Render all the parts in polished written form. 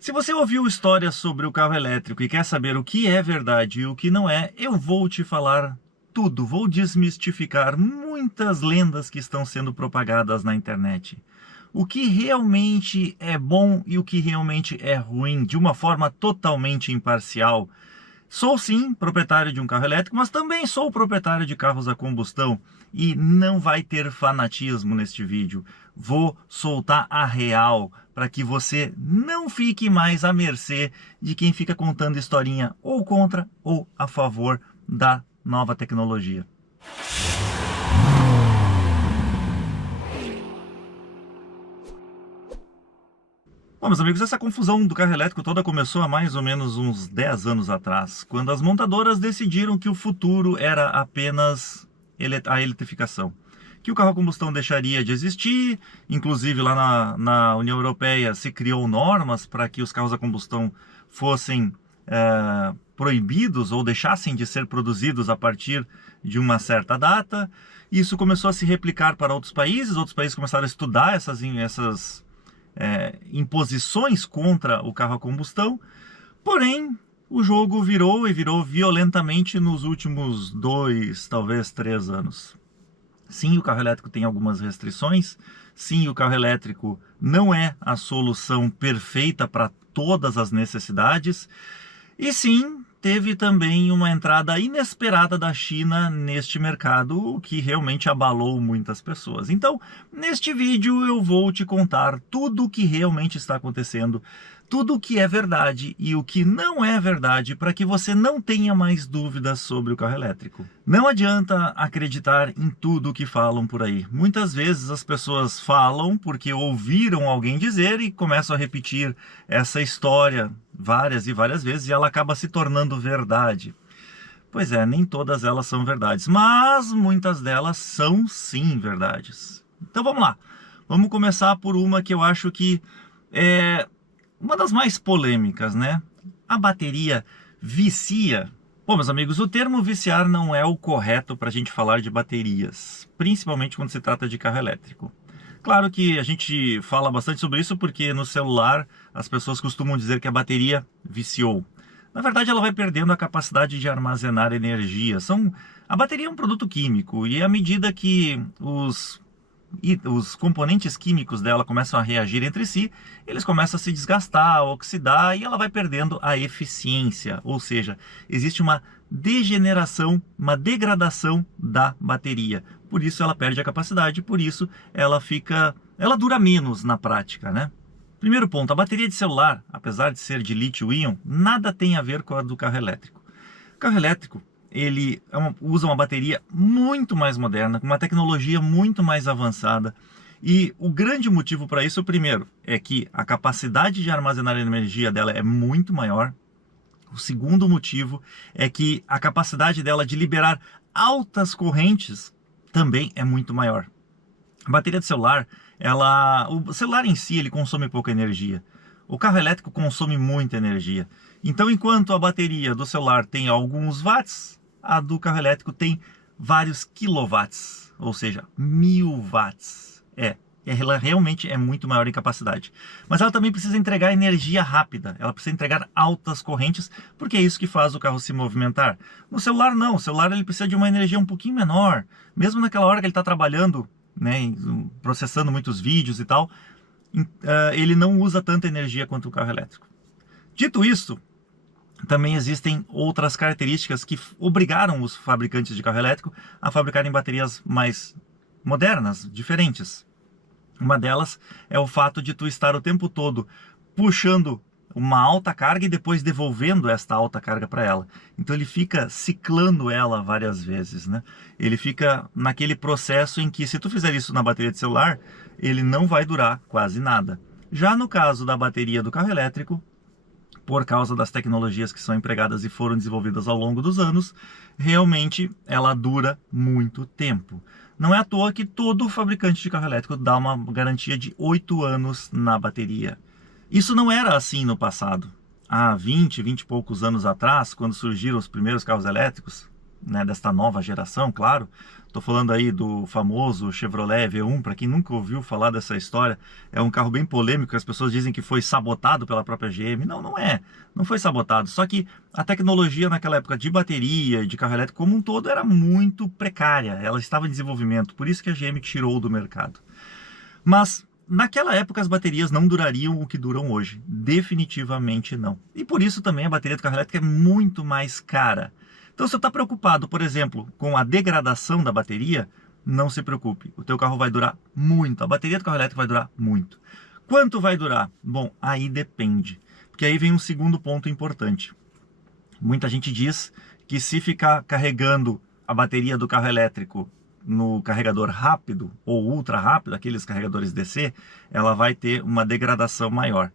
Se você ouviu histórias sobre o carro elétrico e quer saber o que é verdade e o que não é, eu vou te falar tudo. Vou desmistificar muitas lendas que estão sendo propagadas na internet. O que realmente é bom e o que realmente é ruim, de uma forma totalmente imparcial. Sou sim proprietário de um carro elétrico, mas também sou proprietário de carros a combustão e não vai ter fanatismo neste vídeo. Vou soltar a real para que você não fique mais à mercê de quem fica contando historinha ou contra ou a favor da nova tecnologia. Bom, meus amigos, essa confusão do carro elétrico toda começou há mais ou menos uns 10 anos atrás, quando as montadoras decidiram que o futuro era apenas a eletrificação. Que o carro a combustão deixaria de existir, inclusive lá na União Europeia se criou normas para que os carros a combustão fossem proibidos ou deixassem de ser produzidos a partir de uma certa data. Isso começou a se replicar para outros países começaram a estudar essas imposições contra o carro a combustão, porém o jogo virou violentamente nos últimos 2, talvez 3 anos. Sim, o carro elétrico tem algumas restrições, sim, o carro elétrico não é a solução perfeita para todas as necessidades, e sim, teve também uma entrada inesperada da China neste mercado, o que realmente abalou muitas pessoas. Então, neste vídeo eu vou te contar tudo o que realmente está acontecendo, tudo o que é verdade e o que não é verdade, para que você não tenha mais dúvidas sobre o carro elétrico. Não adianta acreditar em tudo o que falam por aí. Muitas vezes as pessoas falam porque ouviram alguém dizer e começam a repetir essa história várias e várias vezes e ela acaba se tornando verdade. Pois é, nem todas elas são verdades, mas muitas delas são sim verdades. Então vamos lá, vamos começar por uma que eu acho que é uma das mais polêmicas, né? A bateria vicia. Bom, meus amigos, o termo viciar não é o correto para a gente falar de baterias, principalmente quando se trata de carro elétrico. Claro que a gente fala bastante sobre isso porque no celular as pessoas costumam dizer que a bateria viciou. Na verdade, ela vai perdendo a capacidade de armazenar energia. A bateria é um produto químico e à medida que os componentes químicos dela começam a reagir entre si, eles começam a se desgastar, a oxidar e ela vai perdendo a eficiência. Ou seja, existe uma degeneração, uma degradação da bateria. Por isso ela perde a capacidade, por isso ela dura menos na prática, né? Primeiro ponto, a bateria de celular, apesar de ser de lítio-íon, nada tem a ver com a do carro elétrico. O carro elétrico, ele usa uma bateria muito mais moderna, com uma tecnologia muito mais avançada. E o grande motivo para isso, primeiro, é que a capacidade de armazenar energia dela é muito maior. O segundo motivo é que a capacidade dela de liberar altas correntes também é muito maior. A bateria de celular, o celular em si, ele consome pouca energia. O carro elétrico consome muita energia. Então, enquanto a bateria do celular tem alguns watts, a do carro elétrico tem vários quilowatts, ou seja, 1000 watts. Ela realmente é muito maior em capacidade. Mas ela também precisa entregar energia rápida, ela precisa entregar altas correntes, porque é isso que faz o carro se movimentar. No celular não, o celular ele precisa de uma energia um pouquinho menor, mesmo naquela hora que ele está trabalhando, né, processando muitos vídeos e tal, ele não usa tanta energia quanto o carro elétrico. Dito isso, também existem outras características que obrigaram os fabricantes de carro elétrico a fabricarem baterias mais modernas, diferentes. Uma delas é o fato de tu estar o tempo todo puxando uma alta carga e depois devolvendo esta alta carga para ela. Então ele fica ciclando ela várias vezes, né? Ele fica naquele processo em que se tu fizer isso na bateria de celular, ele não vai durar quase nada. Já no caso da bateria do carro elétrico, por causa das tecnologias que são empregadas e foram desenvolvidas ao longo dos anos, realmente ela dura muito tempo. Não é à toa que todo fabricante de carro elétrico dá uma garantia de 8 anos na bateria. Isso não era assim no passado. Há 20 e poucos anos atrás, quando surgiram os primeiros carros elétricos, né, desta nova geração, claro. Estou falando aí do famoso Chevrolet V1, para quem nunca ouviu falar dessa história, é um carro bem polêmico, as pessoas dizem que foi sabotado pela própria GM. Não, não é, não foi sabotado, só que a tecnologia naquela época de bateria e de carro elétrico como um todo era muito precária, ela estava em desenvolvimento, por isso que a GM tirou do mercado. Mas naquela época as baterias não durariam o que duram hoje, definitivamente não. E por isso também a bateria do carro elétrico é muito mais cara. Então, se você está preocupado, por exemplo, com a degradação da bateria, não se preocupe. O teu carro vai durar muito. A bateria do carro elétrico vai durar muito. Quanto vai durar? Bom, aí depende. Porque aí vem um segundo ponto importante. Muita gente diz que se ficar carregando a bateria do carro elétrico no carregador rápido ou ultra rápido, aqueles carregadores DC, ela vai ter uma degradação maior.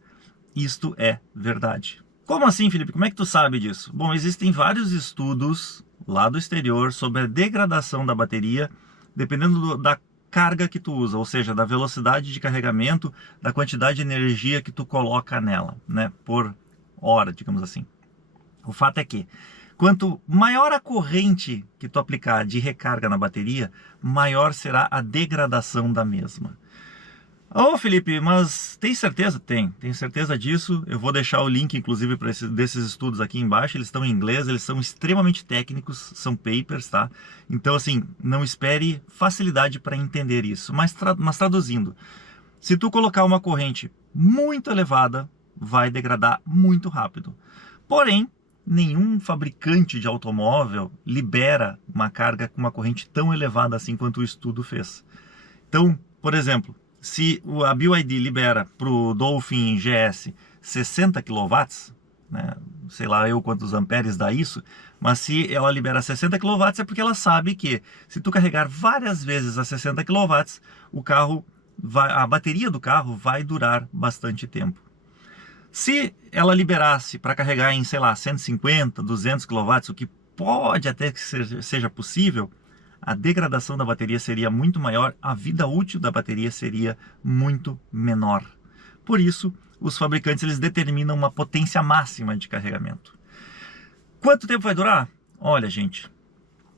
Isto é verdade. Como assim, Felipe? Como é que tu sabe disso? Bom, existem vários estudos lá do exterior sobre a degradação da bateria, dependendo da carga que tu usa, ou seja, da velocidade de carregamento, da quantidade de energia que tu coloca nela, né, por hora, digamos assim. O fato é que, quanto maior a corrente que tu aplicar de recarga na bateria, maior será a degradação da mesma. Ô Felipe, mas tem certeza? Tenho certeza disso. Eu vou deixar o link, inclusive, para desses estudos aqui embaixo. Eles estão em inglês, eles são extremamente técnicos, são papers, tá? Então, assim, não espere facilidade para entender isso. Mas traduzindo, se tu colocar uma corrente muito elevada, vai degradar muito rápido. Porém, nenhum fabricante de automóvel libera uma carga com uma corrente tão elevada assim quanto o estudo fez. Então, por exemplo, se a BYD libera para o Dolphin GS 60 kW, né, sei lá eu quantos amperes dá isso, mas se ela libera 60 kW é porque ela sabe que se tu carregar várias vezes a 60 kW, a bateria do carro vai durar bastante tempo. Se ela liberasse para carregar em, sei lá, 150, 200 kW, o que pode até que seja possível, a degradação da bateria seria muito maior, a vida útil da bateria seria muito menor. Por isso, os fabricantes eles determinam uma potência máxima de carregamento. Quanto tempo vai durar? Olha, gente,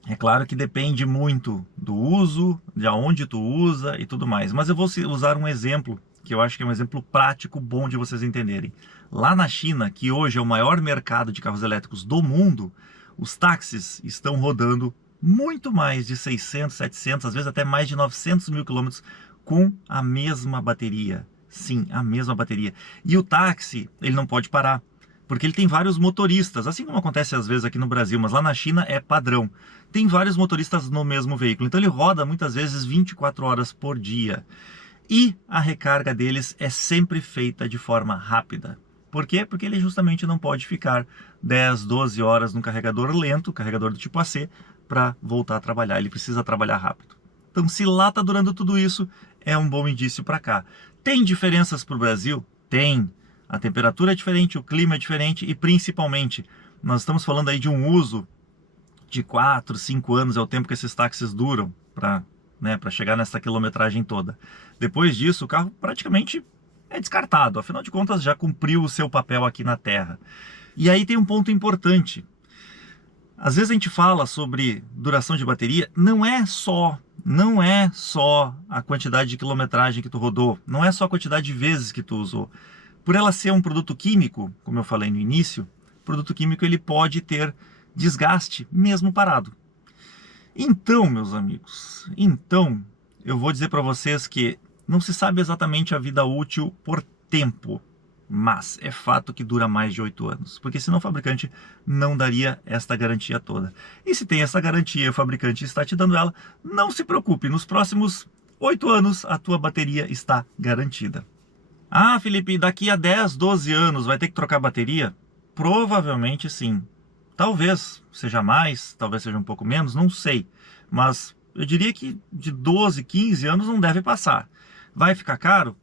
é claro que depende muito do uso, de onde tu usa e tudo mais. Mas eu vou usar um exemplo, que eu acho que é um exemplo prático bom de vocês entenderem. Lá na China, que hoje é o maior mercado de carros elétricos do mundo, os táxis estão rodando muito mais de 600, 700, às vezes até mais de 900 mil quilômetros com a mesma bateria. Sim, a mesma bateria. E o táxi, ele não pode parar, porque ele tem vários motoristas, assim como acontece às vezes aqui no Brasil, mas lá na China é padrão. Tem vários motoristas no mesmo veículo, então ele roda muitas vezes 24 horas por dia. E a recarga deles é sempre feita de forma rápida. Por quê? Porque ele justamente não pode ficar 10, 12 horas num carregador lento, carregador do tipo AC, para voltar a trabalhar. Ele precisa trabalhar rápido. Então, se lá está durando tudo isso, é um bom indício para cá. Tem diferenças para o Brasil? Tem. A temperatura é diferente, o clima é diferente e, principalmente, nós estamos falando aí de um uso de 4, 5 anos, é o tempo que esses táxis duram para chegar nessa quilometragem toda. Depois disso, o carro praticamente é descartado. Afinal de contas, já cumpriu o seu papel aqui na Terra. E aí tem um ponto importante. Às vezes a gente fala sobre duração de bateria, não é só a quantidade de quilometragem que tu rodou, não é só a quantidade de vezes que tu usou. Por ela ser um produto químico, como eu falei no início, o produto químico ele pode ter desgaste mesmo parado. Então, meus amigos, eu vou dizer para vocês que não se sabe exatamente a vida útil por tempo, mas é fato que dura mais de 8 anos, porque senão o fabricante não daria esta garantia toda. E se tem essa garantia e o fabricante está te dando ela, não se preocupe, nos próximos 8 anos a tua bateria está garantida. Ah, Felipe, daqui a 10, 12 anos vai ter que trocar a bateria? Provavelmente sim. Talvez seja mais, talvez seja um pouco menos, não sei. Mas eu diria que de 12, 15 anos não deve passar. Vai ficar caro?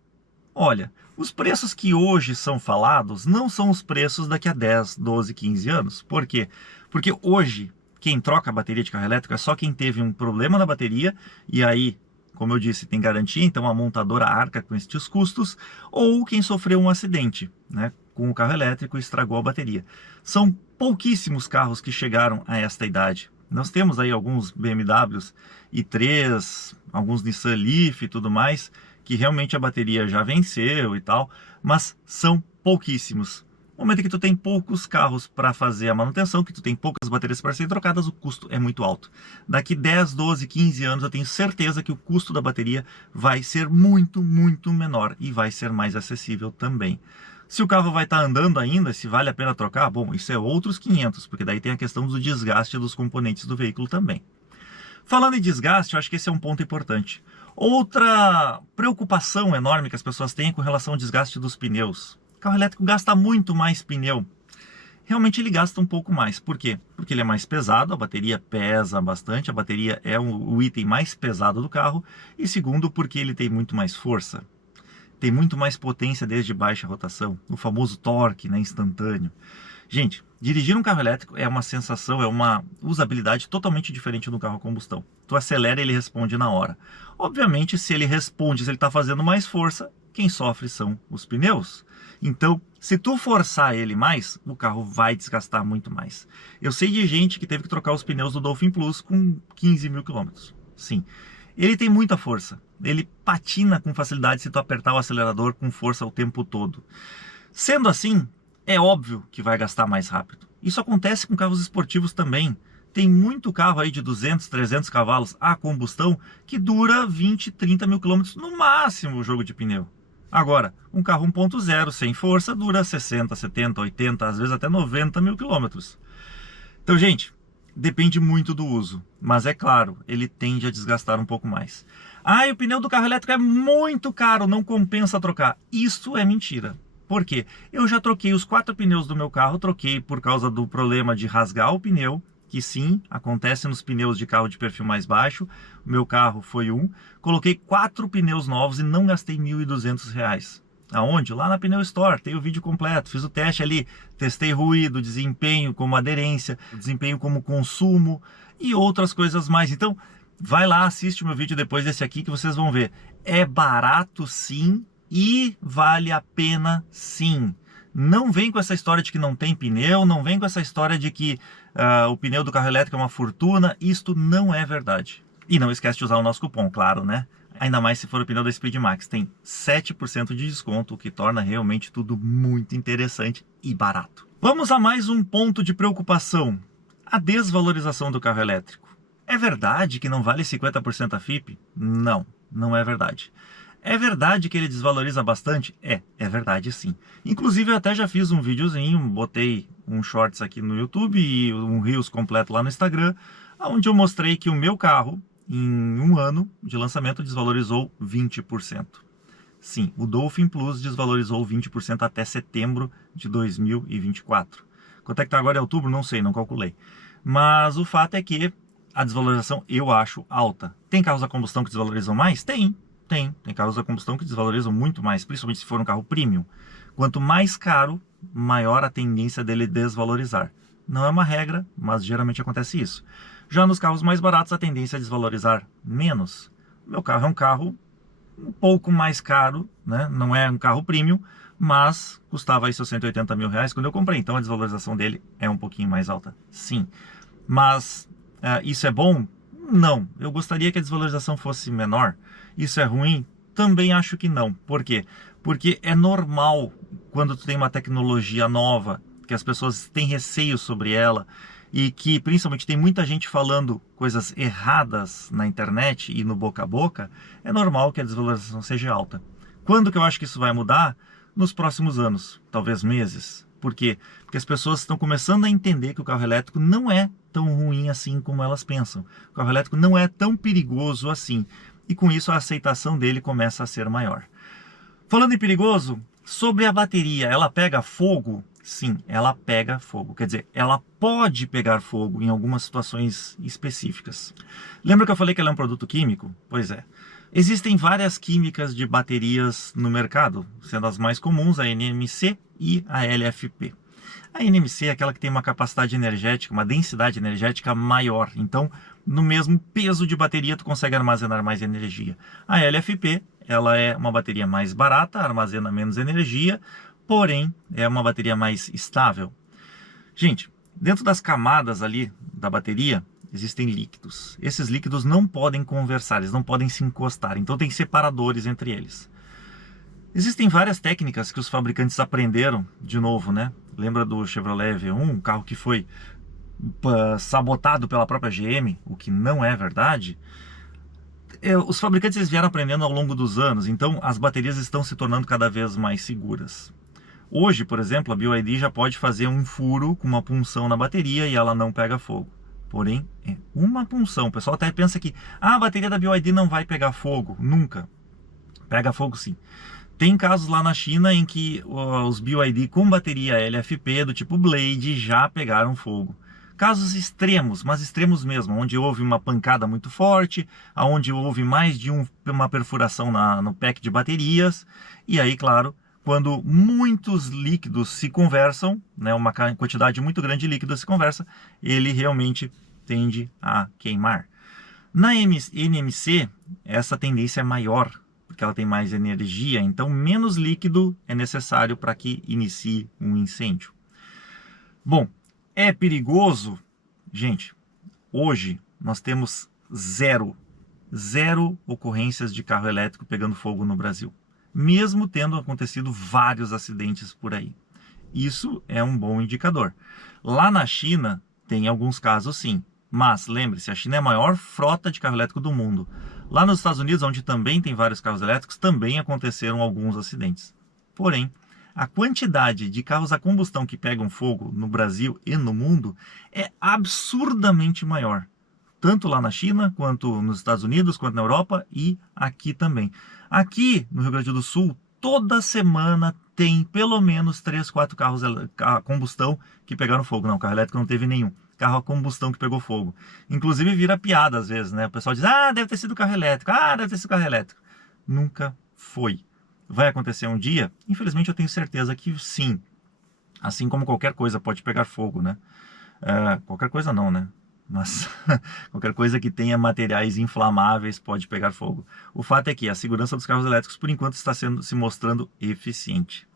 Olha, os preços que hoje são falados não são os preços daqui a 10, 12, 15 anos. Por quê? Porque hoje, quem troca a bateria de carro elétrico é só quem teve um problema na bateria e aí, como eu disse, tem garantia, então a montadora arca com estes custos, ou quem sofreu um acidente, né, com o carro elétrico e estragou a bateria. São pouquíssimos carros que chegaram a esta idade. Nós temos aí alguns BMWs i3, alguns Nissan Leaf e tudo mais, que realmente a bateria já venceu e tal, mas são pouquíssimos. No momento que tu tem poucos carros para fazer a manutenção, que tu tem poucas baterias para serem trocadas, o custo é muito alto. Daqui 10, 12, 15 anos eu tenho certeza que o custo da bateria vai ser muito, muito menor e vai ser mais acessível também. Se o carro vai estar andando ainda, se vale a pena trocar, bom, isso é outros 500, porque daí tem a questão do desgaste dos componentes do veículo também. Falando em desgaste, eu acho que esse é um ponto importante. Outra preocupação enorme que as pessoas têm com relação ao desgaste dos pneus. O carro elétrico gasta muito mais pneu. Realmente ele gasta um pouco mais. Por quê? Porque ele é mais pesado, a bateria pesa bastante, a bateria é o item mais pesado do carro. E segundo, porque ele tem muito mais força. Tem muito mais potência desde baixa rotação, o famoso torque, né, instantâneo. Gente, dirigir um carro elétrico é uma sensação, é uma usabilidade totalmente diferente do carro a combustão. Tu acelera e ele responde na hora. Obviamente, se ele responde, se ele está fazendo mais força, quem sofre são os pneus. Então, se tu forçar ele mais, o carro vai desgastar muito mais. Eu sei de gente que teve que trocar os pneus do Dolphin Plus com 15 mil quilômetros. Sim. Ele tem muita força, ele patina com facilidade se tu apertar o acelerador com força o tempo todo. Sendo assim, é óbvio que vai gastar mais rápido. Isso acontece com carros esportivos também. Tem muito carro aí de 200, 300 cavalos a combustão que dura 20, 30 mil quilômetros no máximo o jogo de pneu. Agora, um carro 1.0 sem força dura 60, 70, 80, às vezes até 90 mil quilômetros. Então, gente, depende muito do uso, mas é claro, ele tende a desgastar um pouco mais. Ah, e o pneu do carro elétrico é muito caro, não compensa trocar. Isso é mentira. Por quê? Eu já troquei os 4 pneus do meu carro, troquei por causa do problema de rasgar o pneu, que sim, acontece nos pneus de carro de perfil mais baixo. O meu carro foi um. Coloquei 4 pneus novos e não gastei R$ 1.200. Aonde? Lá na Pneu Store, tem o vídeo completo, fiz o teste ali, testei ruído, desempenho como aderência, desempenho como consumo e outras coisas mais. Então, vai lá, assiste o meu vídeo depois desse aqui que vocês vão ver. É barato sim e vale a pena sim. Não vem com essa história de que não tem pneu, não vem com essa história de que o pneu do carro elétrico é uma fortuna. Isto não é verdade. E não esquece de usar o nosso cupom, claro, né? Ainda mais se for o pneu da Speed Max, tem 7% de desconto, o que torna realmente tudo muito interessante e barato. Vamos a mais um ponto de preocupação, a desvalorização do carro elétrico. É verdade que não vale 50% a FIP? Não, não é verdade. É verdade que ele desvaloriza bastante? É verdade sim. Inclusive eu até já fiz um videozinho, botei um shorts aqui no YouTube e um Reels completo lá no Instagram, onde eu mostrei que o meu carro, em um ano de lançamento, desvalorizou 20%. Sim, o Dolphin Plus desvalorizou 20% até setembro de 2024. Quanto é que está agora em outubro? Não sei, não calculei. Mas o fato é que a desvalorização eu acho alta. Tem carros a combustão que desvalorizam mais? Tem carros a combustão que desvalorizam muito mais, principalmente se for um carro premium. Quanto mais caro, maior a tendência dele desvalorizar. Não é uma regra, mas geralmente acontece isso. Já nos carros mais baratos, a tendência é desvalorizar menos. O meu carro é um carro um pouco mais caro, né? Não é um carro premium, mas custava aí seus 180 mil reais quando eu comprei. Então a desvalorização dele é um pouquinho mais alta, sim. Mas isso é bom? Não. Eu gostaria que a desvalorização fosse menor. Isso é ruim? Também acho que não. Por quê? Porque é normal, quando tu tem uma tecnologia nova, que as pessoas têm receio sobre ela, e que principalmente tem muita gente falando coisas erradas na internet e no boca a boca, é normal que a desvalorização seja alta. Quando que eu acho que isso vai mudar? Nos próximos anos, talvez meses. Por quê? Porque as pessoas estão começando a entender que o carro elétrico não é tão ruim assim como elas pensam. O carro elétrico não é tão perigoso assim. E com isso a aceitação dele começa a ser maior. Falando em perigoso, sobre a bateria, ela pega fogo? Sim, ela pega fogo. Quer dizer, ela pode pegar fogo em algumas situações específicas. Lembra que eu falei que ela é um produto químico? Pois é. Existem várias químicas de baterias no mercado, sendo as mais comuns a NMC e a LFP. A NMC é aquela que tem uma capacidade energética, uma densidade energética maior. Então, no mesmo peso de bateria, tu consegue armazenar mais energia. A LFP, ela é uma bateria mais barata, armazena menos energia, porém, é uma bateria mais estável. Gente, dentro das camadas ali da bateria, existem líquidos. Esses líquidos não podem conversar, eles não podem se encostar, então tem separadores entre eles. Existem várias técnicas que os fabricantes aprenderam, de novo, né? Lembra do Chevrolet V1, um carro que foi sabotado pela própria GM, o que não é verdade. Os fabricantes eles vieram aprendendo ao longo dos anos, então as baterias estão se tornando cada vez mais seguras. Hoje, por exemplo, a BYD já pode fazer um furo com uma punção na bateria e ela não pega fogo. Porém, é uma punção. O pessoal até pensa que a bateria da BYD não vai pegar fogo. Nunca. Pega fogo sim. Tem casos lá na China em que os BYD com bateria LFP do tipo Blade já pegaram fogo. Casos extremos, mas extremos mesmo, onde houve uma pancada muito forte, onde houve mais de uma perfuração no pack de baterias. E aí, claro, quando muitos líquidos se conversam, né, uma quantidade muito grande de líquidos se conversa, ele realmente tende a queimar. Na NMC, essa tendência é maior, porque ela tem mais energia, então menos líquido é necessário para que inicie um incêndio. Bom, é perigoso? Gente, hoje nós temos zero ocorrências de carro elétrico pegando fogo no Brasil, mesmo tendo acontecido vários acidentes por aí. Isso é um bom indicador. Lá na China tem alguns casos sim, mas lembre-se, a China é a maior frota de carro elétrico do mundo. Lá nos Estados Unidos, onde também tem vários carros elétricos, também aconteceram alguns acidentes. Porém, a quantidade de carros a combustão que pegam fogo no Brasil e no mundo é absurdamente maior. Tanto lá na China, quanto nos Estados Unidos, quanto na Europa e aqui também. Aqui no Rio Grande do Sul, toda semana tem pelo menos 3, 4 carros a combustão que pegaram fogo. Não, carro elétrico não teve nenhum. Carro a combustão que pegou fogo. Inclusive vira piada às vezes, né? O pessoal diz, deve ter sido carro elétrico, deve ter sido carro elétrico. Nunca foi. Vai acontecer um dia? Infelizmente eu tenho certeza que sim. Assim como qualquer coisa pode pegar fogo, né? Qualquer coisa não, né? Mas qualquer coisa que tenha materiais inflamáveis pode pegar fogo. O fato é que a segurança dos carros elétricos, por enquanto, está se mostrando eficiente.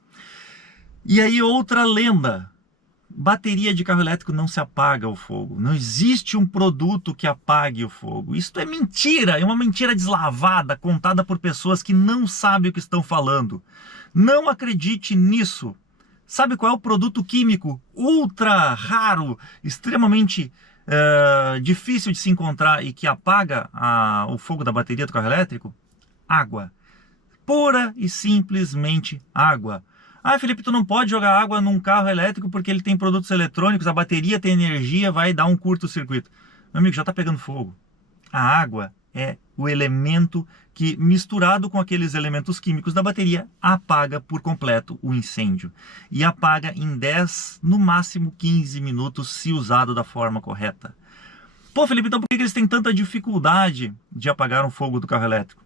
E aí outra lenda. Bateria de carro elétrico não se apaga o fogo. Não existe um produto que apague o fogo. Isto é mentira, é uma mentira deslavada, contada por pessoas que não sabem o que estão falando. Não acredite nisso. Sabe qual é o produto químico ultra raro, extremamente difícil de se encontrar e que apaga o fogo da bateria do carro elétrico? Água. Pura e simplesmente água. Felipe, tu não pode jogar água num carro elétrico porque ele tem produtos eletrônicos, a bateria tem energia, vai dar um curto-circuito. Meu amigo, já está pegando fogo. A água é o elemento que, misturado com aqueles elementos químicos da bateria, apaga por completo o incêndio. E apaga em 10, no máximo 15 minutos, se usado da forma correta. Pô, Felipe, então por que eles têm tanta dificuldade de apagar um fogo do carro elétrico?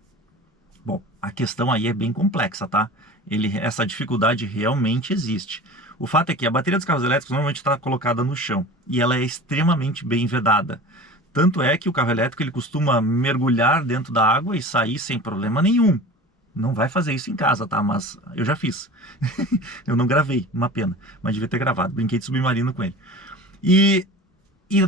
Bom, a questão aí é bem complexa, tá? Essa dificuldade realmente existe. O fato é que a bateria dos carros elétricos normalmente está colocada no chão e ela é extremamente bem vedada. Tanto é que o carro elétrico ele costuma mergulhar dentro da água e sair sem problema nenhum. Não vai fazer isso em casa, tá? Mas eu já fiz. Eu não gravei, uma pena, mas devia ter gravado. Brinquei de submarino com ele. E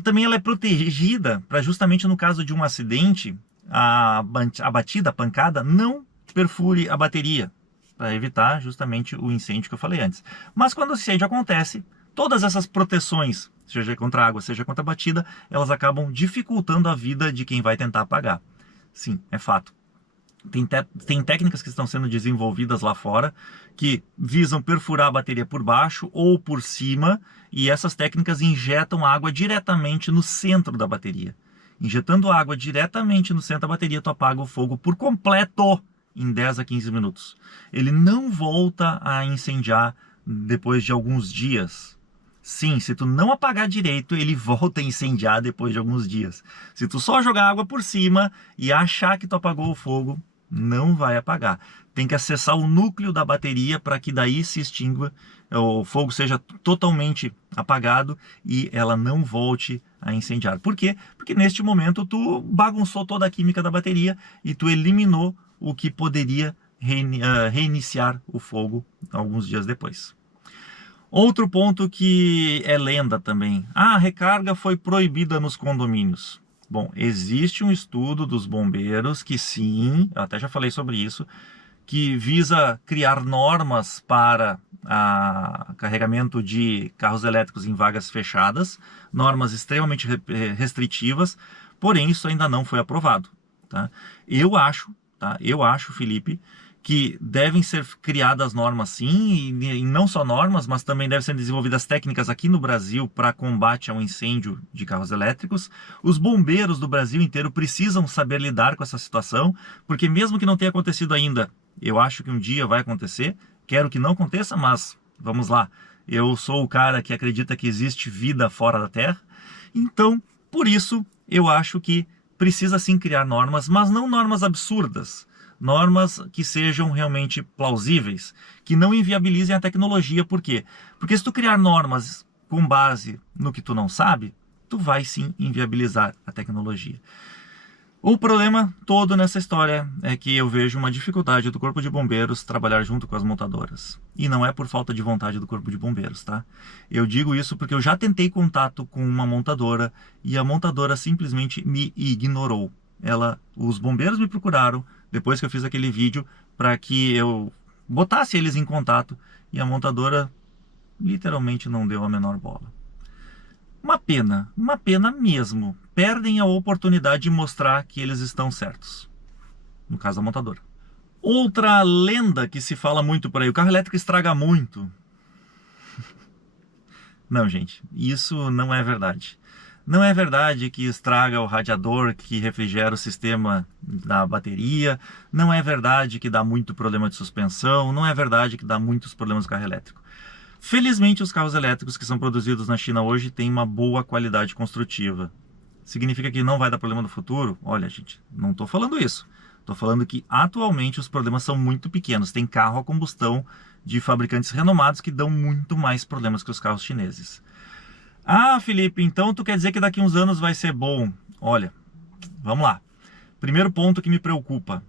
também ela é protegida para justamente no caso de um acidente, a batida, a pancada, não perfure a bateria, para evitar justamente o incêndio que eu falei antes. Mas quando o incêndio acontece, todas essas proteções, seja contra a água, seja contra a batida, elas acabam dificultando a vida de quem vai tentar apagar. Sim, é fato. Tem técnicas que estão sendo desenvolvidas lá fora que visam perfurar a bateria por baixo ou por cima, e essas técnicas injetam água diretamente no centro da bateria. Injetando água diretamente no centro da bateria, tu apaga o fogo por completo em 10 a 15 minutos. Ele não volta a incendiar depois de alguns dias. Sim, se tu não apagar direito, ele volta a incendiar depois de alguns dias. Se tu só jogar água por cima e achar que tu apagou o fogo, não vai apagar. Tem que acessar o núcleo da bateria para que daí se extingua, o fogo seja totalmente apagado e ela não volte a incendiar. Por quê? Porque neste momento tu bagunçou toda a química da bateria e tu eliminou o que poderia reiniciar o fogo alguns dias depois. Outro ponto que é lenda também. A recarga foi proibida nos condomínios. Bom, existe um estudo dos bombeiros que sim, eu até já falei sobre isso, que visa criar normas para carregamento de carros elétricos em vagas fechadas, normas extremamente restritivas, porém isso ainda não foi aprovado. Tá? Eu acho, Felipe, que devem ser criadas normas sim, e não só normas, mas também devem ser desenvolvidas técnicas aqui no Brasil para combate ao incêndio de carros elétricos. Os bombeiros do Brasil inteiro precisam saber lidar com essa situação, porque mesmo que não tenha acontecido ainda, eu acho que um dia vai acontecer, quero que não aconteça, mas vamos lá. Eu sou o cara que acredita que existe vida fora da Terra, então, por isso, eu acho que precisa sim criar normas, mas não normas absurdas, normas que sejam realmente plausíveis, que não inviabilizem a tecnologia. Por quê? Porque se tu criar normas com base no que tu não sabe, tu vai sim inviabilizar a tecnologia. O problema todo nessa história é que eu vejo uma dificuldade do Corpo de Bombeiros trabalhar junto com as montadoras. E não é por falta de vontade do Corpo de Bombeiros, tá? Eu digo isso porque eu já tentei contato com uma montadora e a montadora simplesmente me ignorou. Os bombeiros me procuraram depois que eu fiz aquele vídeo para que eu botasse eles em contato e a montadora literalmente não deu a menor bola. Uma pena mesmo. Perdem a oportunidade de mostrar que eles estão certos. No caso da montadora. Outra lenda que se fala muito por aí, o carro elétrico estraga muito. Não, gente, isso não é verdade. Não é verdade que estraga o radiador que refrigera o sistema da bateria. Não é verdade que dá muito problema de suspensão. Não é verdade que dá muitos problemas no carro elétrico. Felizmente, os carros elétricos que são produzidos na China hoje têm uma boa qualidade construtiva. Significa que não vai dar problema no futuro? Olha, gente, não estou falando isso. Estou falando que atualmente os problemas são muito pequenos. Tem carro a combustão de fabricantes renomados que dão muito mais problemas que os carros chineses. Ah, Felipe, então tu quer dizer que daqui a uns anos vai ser bom? Olha, vamos lá. Primeiro ponto que me preocupa: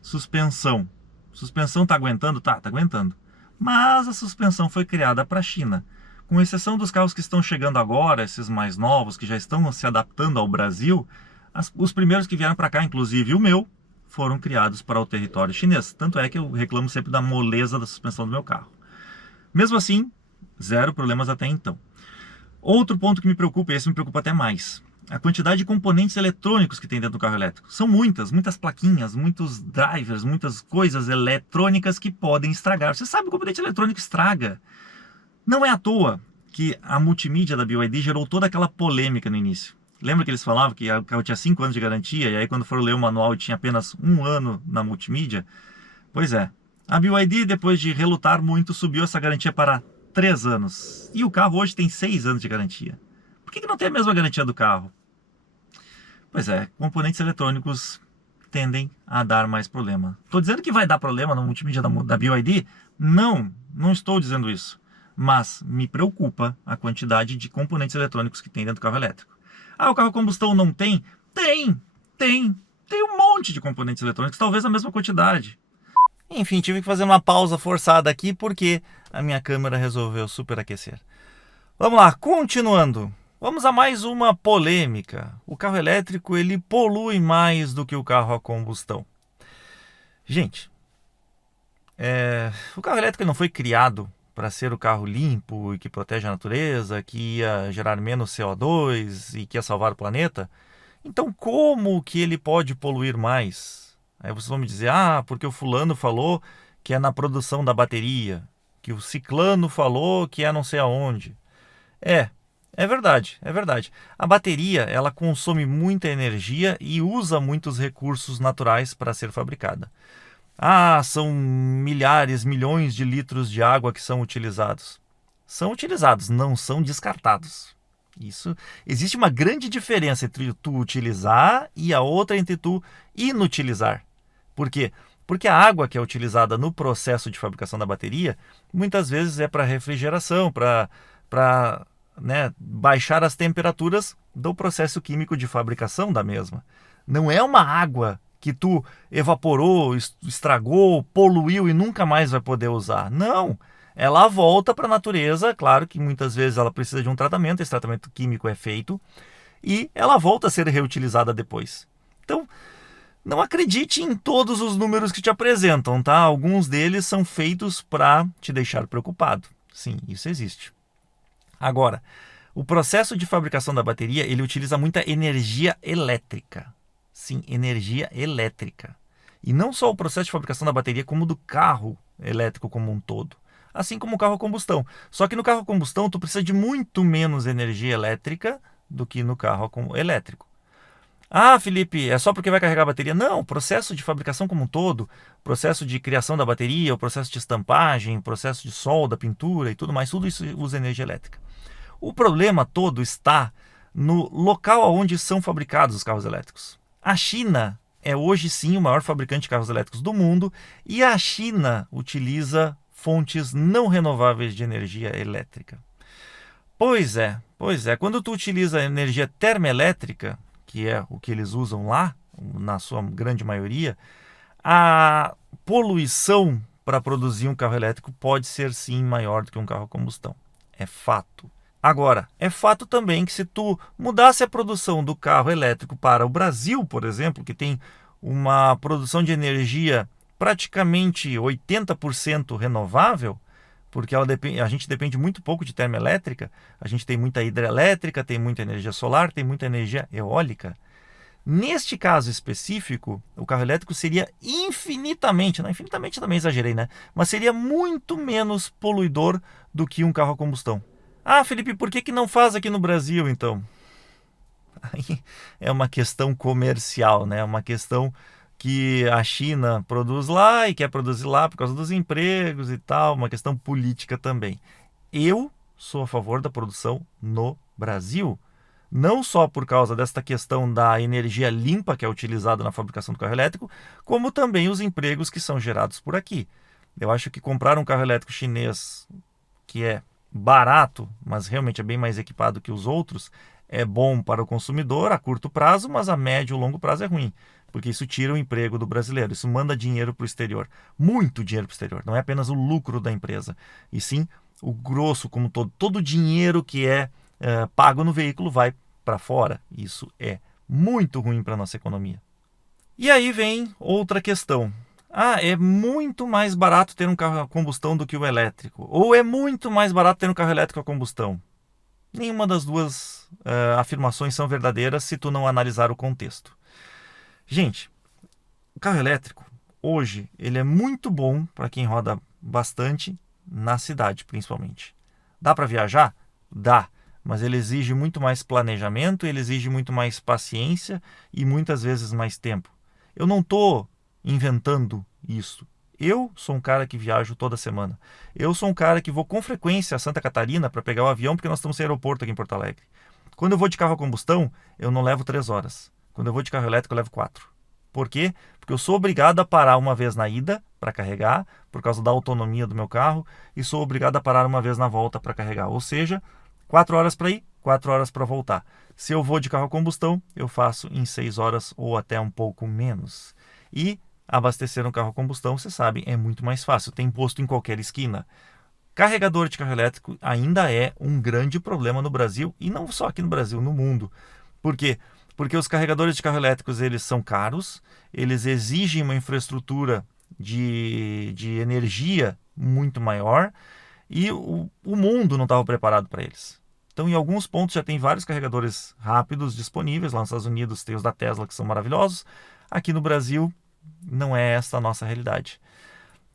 suspensão. Suspensão tá aguentando? Tá aguentando. Mas a suspensão foi criada para a China. Com exceção dos carros que estão chegando agora, esses mais novos, que já estão se adaptando ao Brasil, os primeiros que vieram para cá, inclusive o meu, foram criados para o território chinês. Tanto é que eu reclamo sempre da moleza da suspensão do meu carro. Mesmo assim, zero problemas até então. Outro ponto que me preocupa, e esse me preocupa até mais: a quantidade de componentes eletrônicos que tem dentro do carro elétrico. São muitas plaquinhas, muitos drivers, muitas coisas eletrônicas que podem estragar. Você sabe que o componente eletrônico estraga. Não é à toa que a multimídia da BYD gerou toda aquela polêmica no início. Lembra que eles falavam que o carro tinha 5 anos de garantia, e aí quando foram ler o manual tinha apenas 1 ano na multimídia? Pois é, a BYD, depois de relutar muito, subiu essa garantia para 3 anos. E o carro hoje tem 6 anos de garantia. Por que não tem a mesma garantia do carro? Pois é, componentes eletrônicos tendem a dar mais problema. Estou dizendo que vai dar problema na multimídia da BYD? Não estou dizendo isso. Mas me preocupa a quantidade de componentes eletrônicos que tem dentro do carro elétrico. Ah, o carro a combustão não tem? Tem um monte de componentes eletrônicos, talvez a mesma quantidade. Enfim, tive que fazer uma pausa forçada aqui porque a minha câmera resolveu superaquecer. Vamos lá, continuando. Vamos a mais uma polêmica. O carro elétrico, ele polui mais do que o carro a combustão. Gente, o carro elétrico não foi criado para ser o carro limpo e que protege a natureza, que ia gerar menos CO2 e que ia salvar o planeta. Então, como que ele pode poluir mais? Aí vocês vão me dizer, porque o fulano falou que é na produção da bateria, que o ciclano falou que é não sei aonde. É verdade. A bateria, ela consome muita energia e usa muitos recursos naturais para ser fabricada. São milhares, milhões de litros de água que são utilizados. São utilizados, não são descartados. Existe uma grande diferença entre tu utilizar e a outra entre tu inutilizar. Por quê? Porque a água que é utilizada no processo de fabricação da bateria, muitas vezes é para refrigeração, para baixar as temperaturas do processo químico de fabricação da mesma. Não é uma água que tu evaporou, estragou, poluiu e nunca mais vai poder usar. Não, ela volta para a natureza, claro que muitas vezes ela precisa de um tratamento, esse tratamento químico é feito, e ela volta a ser reutilizada depois. Então, não acredite em todos os números que te apresentam, tá? Alguns deles são feitos para te deixar preocupado. Sim, isso existe. Agora, o processo de fabricação da bateria, ele utiliza muita energia elétrica. Sim, energia elétrica. E não só o processo de fabricação da bateria, como do carro elétrico como um todo. Assim como o carro a combustão. Só que no carro a combustão, tu precisa de muito menos energia elétrica do que no carro elétrico. Ah, Felipe, é só porque vai carregar a bateria? Não, o processo de fabricação como um todo, processo de criação da bateria, o processo de estampagem, o processo de solda, pintura e tudo mais, tudo isso usa energia elétrica. O problema todo está no local onde são fabricados os carros elétricos. A China é hoje sim o maior fabricante de carros elétricos do mundo e a China utiliza fontes não renováveis de energia elétrica. Pois é. Quando tu utiliza energia termoelétrica, que é o que eles usam lá, na sua grande maioria, a poluição para produzir um carro elétrico pode ser sim maior do que um carro a combustão. É fato. Agora, é fato também que se tu mudasse a produção do carro elétrico para o Brasil, por exemplo, que tem uma produção de energia praticamente 80% renovável, porque a gente depende muito pouco de termoelétrica, a gente tem muita hidrelétrica, tem muita energia solar, tem muita energia eólica. Neste caso específico, o carro elétrico seria infinitamente, não infinitamente também exagerei, né? Mas seria muito menos poluidor do que um carro a combustão. Ah, Felipe, por que não faz aqui no Brasil, então? Aí é uma questão comercial, né? Uma questão que a China produz lá e quer produzir lá por causa dos empregos e tal, uma questão política também. Eu sou a favor da produção no Brasil, não só por causa desta questão da energia limpa que é utilizada na fabricação do carro elétrico, como também os empregos que são gerados por aqui. Eu acho que comprar um carro elétrico chinês que é barato, mas realmente é bem mais equipado que os outros, é bom para o consumidor a curto prazo, mas a médio e longo prazo é ruim, porque isso tira o emprego do brasileiro, isso manda dinheiro para o exterior, muito dinheiro para o exterior, não é apenas o lucro da empresa, e sim o grosso como todo o dinheiro que é pago no veículo vai para fora, isso é muito ruim para a nossa economia. E aí vem outra questão. Ah, é muito mais barato ter um carro a combustão do que o elétrico. Ou é muito mais barato ter um carro elétrico a combustão. Nenhuma das duas afirmações são verdadeiras se tu não analisar o contexto. Gente, o carro elétrico, hoje, ele é muito bom para quem roda bastante na cidade, principalmente. Dá para viajar? Dá. Mas ele exige muito mais planejamento, ele exige muito mais paciência e muitas vezes mais tempo. Eu não estou inventando isso. Eu sou um cara que viajo toda semana. Eu sou um cara que vou com frequência a Santa Catarina para pegar o avião, porque nós estamos sem aeroporto aqui em Porto Alegre. Quando eu vou de carro a combustão, eu não levo 3 horas. Quando eu vou de carro elétrico, eu levo 4. Por quê? Porque eu sou obrigado a parar uma vez na ida para carregar, por causa da autonomia do meu carro, e sou obrigado a parar uma vez na volta para carregar. Ou seja, 4 horas para ir, 4 horas para voltar. Se eu vou de carro a combustão, eu faço em 6 horas ou até um pouco menos. E abastecer um carro a combustão, vocês sabem, é muito mais fácil. Tem posto em qualquer esquina. Carregador de carro elétrico ainda é um grande problema no Brasil, e não só aqui no Brasil, no mundo. Por quê? Porque os carregadores de carro elétricos eles são caros, eles exigem uma infraestrutura de energia muito maior, e o mundo não estava preparado para eles. Então, em alguns pontos já tem vários carregadores rápidos disponíveis. Lá nos Estados Unidos tem os da Tesla, que são maravilhosos. Aqui no Brasil, não é essa a nossa realidade.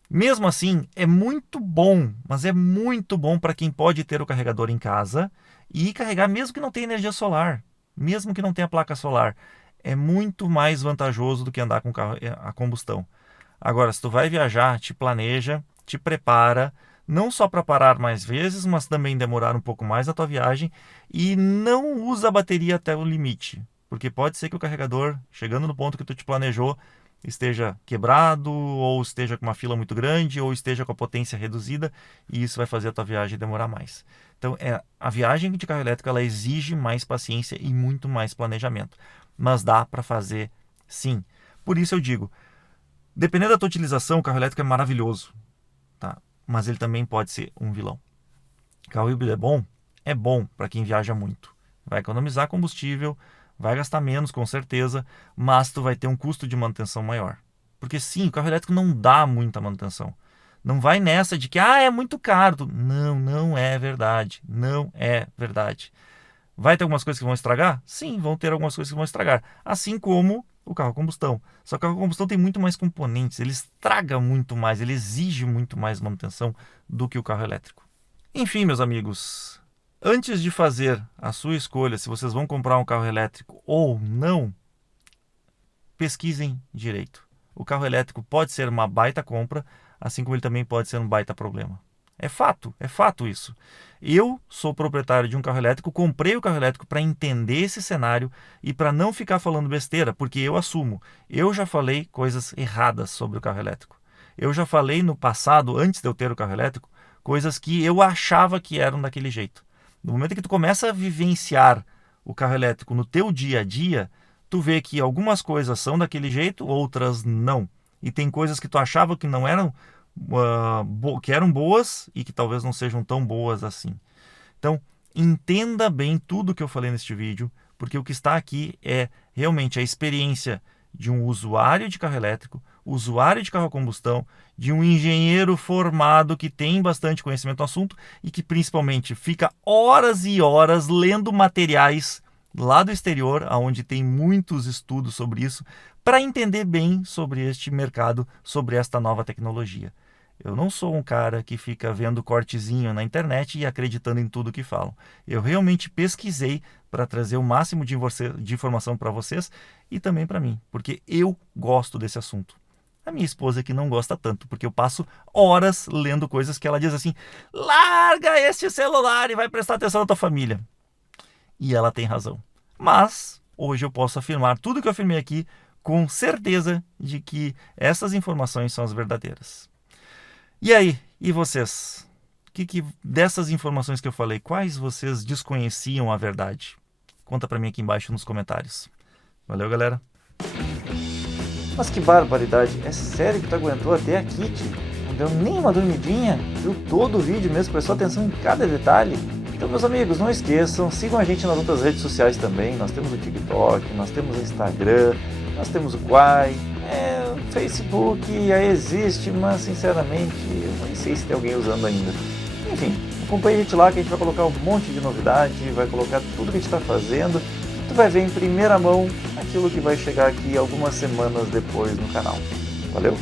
Mesmo assim, é muito bom, mas é muito bom para quem pode ter o carregador em casa e carregar mesmo que não tenha energia solar, mesmo que não tenha placa solar. É muito mais vantajoso do que andar com carro a combustão. Agora, se tu vai viajar, te planeja, te prepara, não só para parar mais vezes, mas também demorar um pouco mais na tua viagem e não usa a bateria até o limite, porque pode ser que o carregador, chegando no ponto que tu te planejou, esteja quebrado, ou esteja com uma fila muito grande, ou esteja com a potência reduzida, e isso vai fazer a tua viagem demorar mais. Então, a viagem de carro elétrico ela exige mais paciência e muito mais planejamento, mas dá para fazer sim. Por isso eu digo, dependendo da tua utilização, o carro elétrico é maravilhoso, tá? mas ele também pode ser um vilão. Carro híbrido é bom para quem viaja muito. Vai economizar combustível, vai gastar menos com certeza, mas tu vai ter um custo de manutenção maior. Porque sim, o carro elétrico não dá muita manutenção. Não vai nessa de que é muito caro. Não, não é verdade. Não é verdade. Vai ter algumas coisas que vão estragar? Sim, vão ter algumas coisas que vão estragar. Assim como o carro a combustão. Só que o carro a combustão tem muito mais componentes, ele estraga muito mais, ele exige muito mais manutenção do que o carro elétrico. Enfim, meus amigos, antes de fazer a sua escolha se vocês vão comprar um carro elétrico ou não, pesquisem direito. O carro elétrico pode ser uma baita compra, assim como ele também pode ser um baita problema. É fato isso. Eu sou proprietário de um carro elétrico, comprei o carro elétrico para entender esse cenário e para não ficar falando besteira, porque eu assumo, eu já falei coisas erradas sobre o carro elétrico. Eu já falei no passado, antes de eu ter o carro elétrico, coisas que eu achava que eram daquele jeito. No momento que tu começa a vivenciar o carro elétrico no teu dia a dia, tu vê que algumas coisas são daquele jeito, outras não. E tem coisas que tu achava que não eram que eram boas e que talvez não sejam tão boas assim. Então, entenda bem tudo que eu falei neste vídeo, porque o que está aqui é realmente a experiência de um usuário de carro elétrico, usuário de carro a combustão, de um engenheiro formado que tem bastante conhecimento no assunto e que principalmente fica horas e horas lendo materiais lá do exterior, onde tem muitos estudos sobre isso, para entender bem sobre este mercado, sobre esta nova tecnologia. Eu não sou um cara que fica vendo cortezinho na internet e acreditando em tudo que falam. Eu realmente pesquisei para trazer o máximo de informação para vocês e também para mim, porque eu gosto desse assunto. A minha esposa que não gosta tanto, porque eu passo horas lendo coisas que ela diz assim: larga este celular e vai prestar atenção na tua família. E ela tem razão. Mas hoje eu posso afirmar tudo que eu afirmei aqui com certeza de que essas informações são as verdadeiras. E aí, e vocês? Que dessas informações que eu falei, quais vocês desconheciam a verdade? Conta pra mim aqui embaixo nos comentários. Valeu, galera. Mas que barbaridade, é sério que tu aguentou até aqui, tio? Não deu nem uma dormidinha? Viu todo o vídeo mesmo, prestou atenção em cada detalhe? Então, meus amigos, não esqueçam, sigam a gente nas outras redes sociais também. Nós temos o TikTok, nós temos o Instagram, nós temos o Quai, o Facebook existe, mas sinceramente eu nem sei se tem alguém usando ainda. Enfim, acompanhe a gente lá que a gente vai colocar um monte de novidade, vai colocar tudo que a gente está fazendo. Tu vai ver em primeira mão aquilo que vai chegar aqui algumas semanas depois no canal. Valeu?